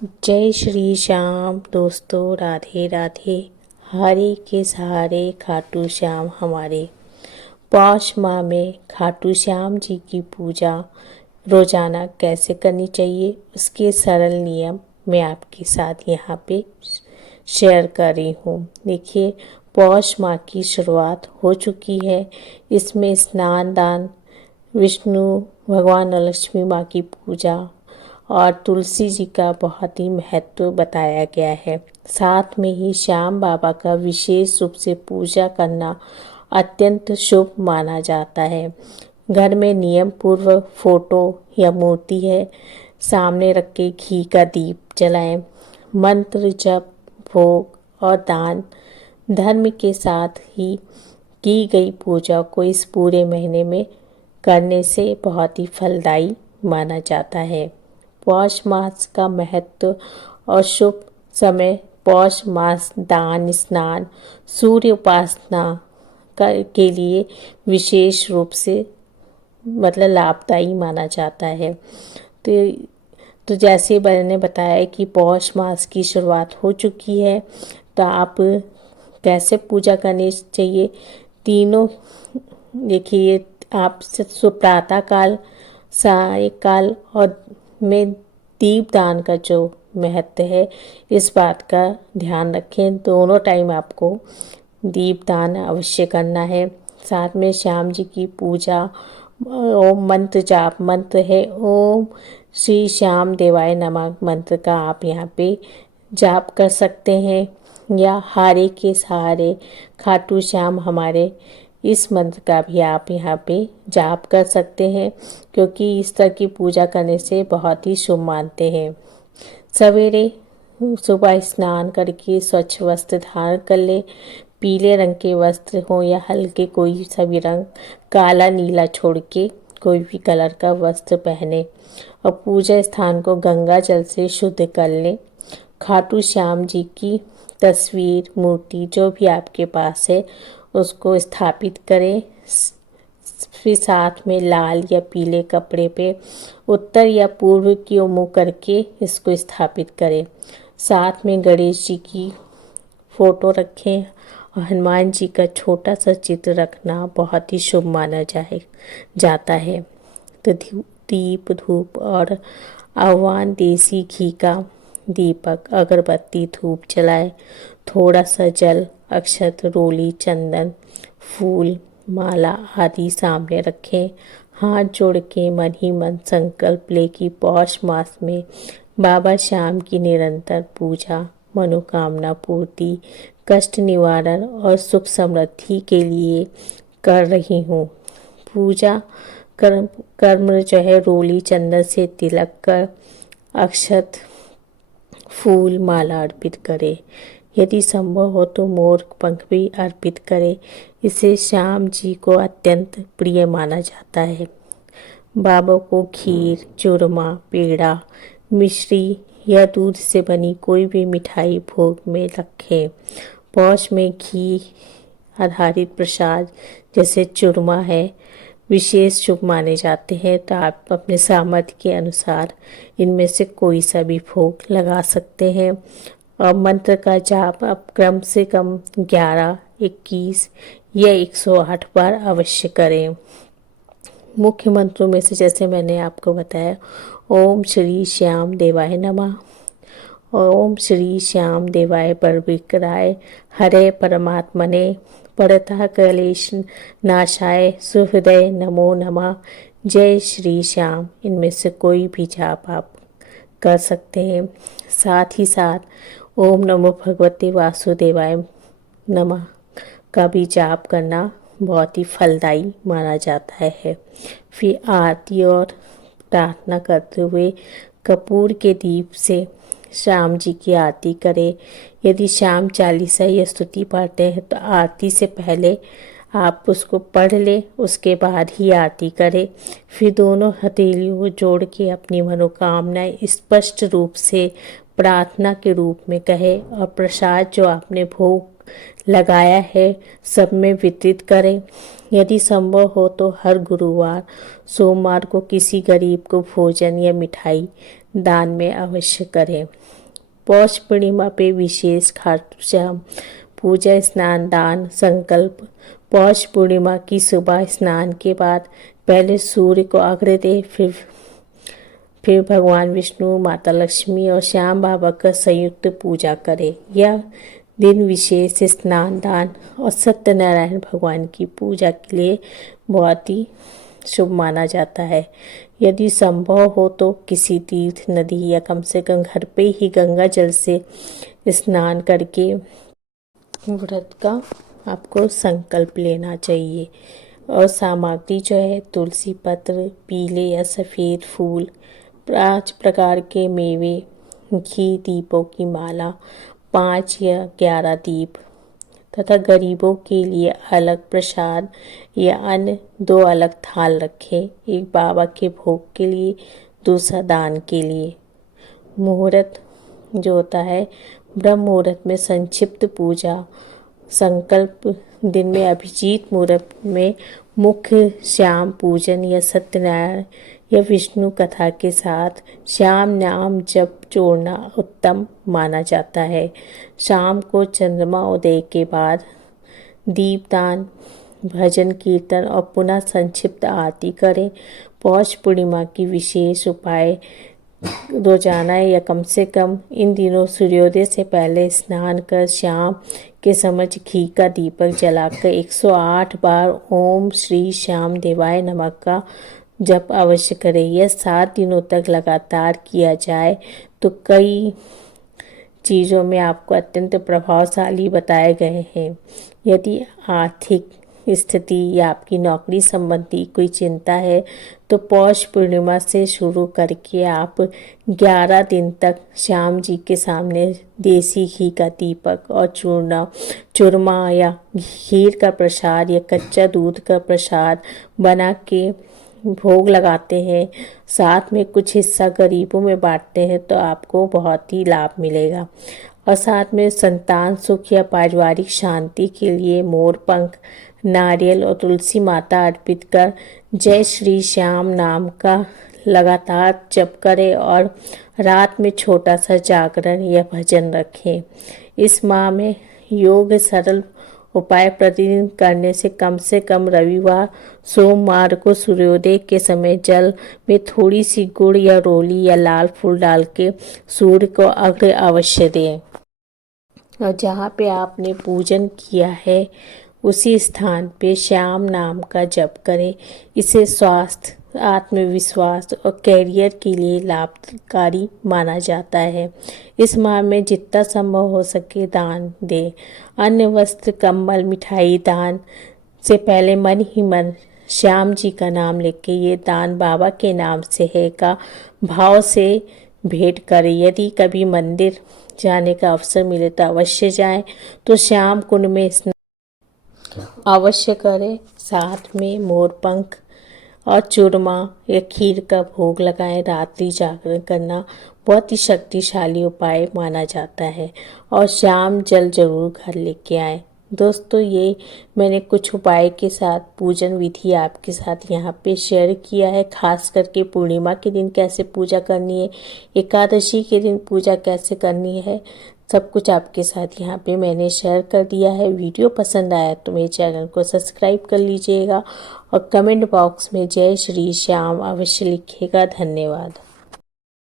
जय श्री श्याम दोस्तों, राधे राधे। हरे के सहारे खाटू श्याम हमारे। पौष माह में खाटू श्याम जी की पूजा रोजाना कैसे करनी चाहिए, उसके सरल नियम मैं आपके साथ यहाँ पे शेयर कर रही हूँ। देखिए, पौष माह की शुरुआत हो चुकी है। इसमें स्नान दान, विष्णु भगवान और लक्ष्मी माँ की पूजा और तुलसी जी का बहुत ही महत्व बताया गया है। साथ में ही श्याम बाबा का विशेष रूप से पूजा करना अत्यंत शुभ माना जाता है। घर में नियम पूर्वक फोटो या मूर्ति है सामने रख के घी का दीप जलाएं। मंत्र जप, भोग और दान धर्म के साथ ही की गई पूजा को इस पूरे महीने में करने से बहुत ही फलदायी माना जाता है। पौष मास का महत्व और शुभ समय। पौष मास दान, स्नान, सूर्य उपासना के लिए विशेष रूप से लाभदायी माना जाता है। तो जैसे मैंने बताया कि पौष मास की शुरुआत हो चुकी है, तो आप कैसे पूजा करनी चाहिए तीनों। देखिए, आप प्रातः काल, सायकाल और में दीपदान का जो महत्व है, इस बात का ध्यान रखें। दोनों टाइम आपको दीपदान अवश्य करना है। साथ में श्याम जी की पूजा, ओम मंत्र जाप मंत्र है, ओम श्री श्याम देवाय नमः मंत्र का आप यहाँ पे जाप कर सकते हैं, या हारे के सहारे खाटू श्याम हमारे, इस मंत्र का भी आप यहाँ पे जाप कर सकते हैं, क्योंकि इस तरह की पूजा करने से बहुत ही शुभ मानते हैं। सवेरे सुबह स्नान करके स्वच्छ वस्त्र धारण कर ले। पीले रंग के वस्त्र हो या हल्के कोई सा भी रंग, काला नीला छोड़ के कोई भी कलर का वस्त्र पहने और पूजा स्थान को गंगा जल से शुद्ध कर ले। खाटू श्याम जी की तस्वीर, मूर्ति जो भी आपके पास है उसको स्थापित करें। फिर साथ में लाल या पीले कपड़े पे उत्तर या पूर्व की ओर मुँह करके इसको स्थापित करें। साथ में गणेश जी की फोटो रखें और हनुमान जी का छोटा सा चित्र रखना बहुत ही शुभ माना जाता है। तो दीप, धूप और आह्वान, देसी घी का दीपक, अगरबत्ती, धूप जलाए। थोड़ा सा जल, अक्षत, रोली, चंदन, फूल, माला आदि सामने रखें। हाथ जोड़ के मन ही मन संकल्प ले कि पौष मास में बाबा श्याम की निरंतर पूजा, मनोकामना पूर्ति, कष्ट निवारण और सुख समृद्धि के लिए कर रही हूँ। पूजा कर्म जो है, रोली चंदन से तिलक कर अक्षत, फूल, माला अर्पित करें। यदि संभव हो तो मोर पंख भी अर्पित करें। इसे श्याम जी को अत्यंत प्रिय माना जाता है। बाबा को खीर, चूरमा, पेड़ा, मिश्री या दूध से बनी कोई भी मिठाई भोग में रखें। पौष में घी आधारित प्रसाद जैसे चूरमा है विशेष शुभ माने जाते हैं, तो आप अपने सामर्थ्य के अनुसार इनमें से कोई सा भी भोग लगा सकते हैं। और मंत्र का जाप आप कम से कम 11, 21 या 108 बार अवश्य करें। मुख्य मंत्रों में से जैसे मैंने आपको बताया, ओम श्री श्याम देवाय नमः, ओम श्री श्याम देवाय परविक्राय, हरे परमात्मने, परतः क्लेश नाशाय, सुहृदय नमो नमः, जय श्री श्याम। इनमें से कोई भी जाप आप कर सकते हैं। साथ ही साथ ओम नमो भगवते वासुदेवाय नमः का भी जाप करना बहुत ही फलदायी माना जाता है। फिर आरती और प्रार्थना करते हुए कपूर के दीप से श्याम जी की आरती करें। यदि श्याम चालीसा या स्तुति पढ़ते हैं तो आरती से पहले आप उसको पढ़ लें, उसके बाद ही आरती करें। फिर दोनों हथेलियों को जोड़ के अपनी मनोकामनाएं स्पष्ट रूप से प्रार्थना के रूप में कहें और प्रसाद जो आपने भोग लगाया है सब में वितरित करें। यदि संभव हो तो हर गुरुवार, सोमवार को किसी गरीब को भोजन या मिठाई दान में अवश्य करें। पौष पूर्णिमा पे विशेष खाटू श्याम पूजा स्नान दान संकल्प। पौष पूर्णिमा की सुबह स्नान के बाद पहले सूर्य को अर्घ्य दें, फिर भगवान विष्णु, माता लक्ष्मी और श्याम बाबा का संयुक्त पूजा करें। यह दिन विशेष स्नान दान और सत्यनारायण भगवान की पूजा के लिए बहुत ही शुभ माना जाता है। यदि संभव हो तो किसी तीर्थ, नदी या कम से कम घर पे ही गंगा जल से स्नान करके व्रत का आपको संकल्प लेना चाहिए। और सामग्री जो है तुलसी पत्र, पीले या सफ़ेद फूल, 5 प्रकार के मेवे, घी, दीपों की माला, 5 या 11 दीप तथा गरीबों के लिए अलग प्रसाद या अन्य 2 अलग थाल रखें, एक बाबा के भोग के लिए, दूसरा दान के लिए। मुहूर्त जो होता है, ब्रह्म मुहूर्त में संक्षिप्त पूजा, संकल्प दिन में अभिजीत मुहूर्त में मुख्य श्याम पूजन या सत्यनारायण या विष्णु कथा के साथ श्याम नाम जप जोड़ना उत्तम माना जाता है। शाम को चंद्रमा उदय के बाद दीपदान, भजन कीर्तन और पुनः संक्षिप्त आरती करें। पौष पूर्णिमा की विशेष उपाय रोजाना या कम से कम इन दिनों सूर्योदय से पहले स्नान कर शाम के समय घी का दीपक जलाकर 108 बार ओम श्री श्याम देवाय नमः का जप अवश्य करें। यह 7 दिनों तक लगातार किया जाए तो कई चीज़ों में आपको अत्यंत प्रभावशाली बताए गए हैं। यदि आर्थिक स्थिति या आपकी नौकरी संबंधी कोई चिंता है तो पौष पूर्णिमा से शुरू करके आप 11 दिन तक श्याम जी के सामने देसी घी का दीपक और चूरमा या खीर का प्रसाद या कच्चा दूध का प्रसाद बना के भोग लगाते हैं, साथ में कुछ हिस्सा गरीबों में बांटते हैं तो आपको बहुत ही लाभ मिलेगा। और साथ में संतान सुख या पारिवारिक शांति के लिए मोर पंख, नारियल और तुलसी माता अर्पित कर जय श्री श्याम नाम का लगातार जप करें और रात में छोटा सा जागरण या भजन रखें। इस माह में योग सरल उपाय प्रतिदिन करने से कम रविवार, सोमवार को सूर्योदय के समय जल में थोड़ी सी गुड़ या रोली या लाल फूल डाल के सूर्य को अर्घ्य अवश्य दें। और जहाँ पे आपने पूजन किया है उसी स्थान पे श्याम नाम का जप करें। इसे स्वास्थ्य, आत्मविश्वास और कैरियर के लिए लाभकारी माना जाता है। इस माह में जितना संभव हो सके दान दें। अन्य वस्त्र, कंबल, मिठाई दान से पहले मन ही मन श्याम जी का नाम लेके ये दान बाबा के नाम से है का भाव से भेंट करें। यदि कभी मंदिर जाने का अवसर मिले तो अवश्य जाएं। तो श्याम कुंड में स्नान अवश्य करें। साथ में मोरपंख और चूरमा या खीर का भोग लगाएं। रात्रि जागरण करना बहुत ही शक्तिशाली उपाय माना जाता है। और शाम जल जरूर घर लेके आएं। दोस्तों, ये मैंने कुछ उपाय के साथ पूजन विधि आपके साथ यहाँ पे शेयर किया है। खास करके पूर्णिमा के दिन कैसे पूजा करनी है, एकादशी के दिन पूजा कैसे करनी है, सब कुछ आपके साथ यहाँ पे मैंने शेयर कर दिया है। वीडियो पसंद आया तो मेरे चैनल को सब्सक्राइब कर लीजिएगा और कमेंट बॉक्स में जय श्री श्याम अवश्य लिखिएगा। धन्यवाद।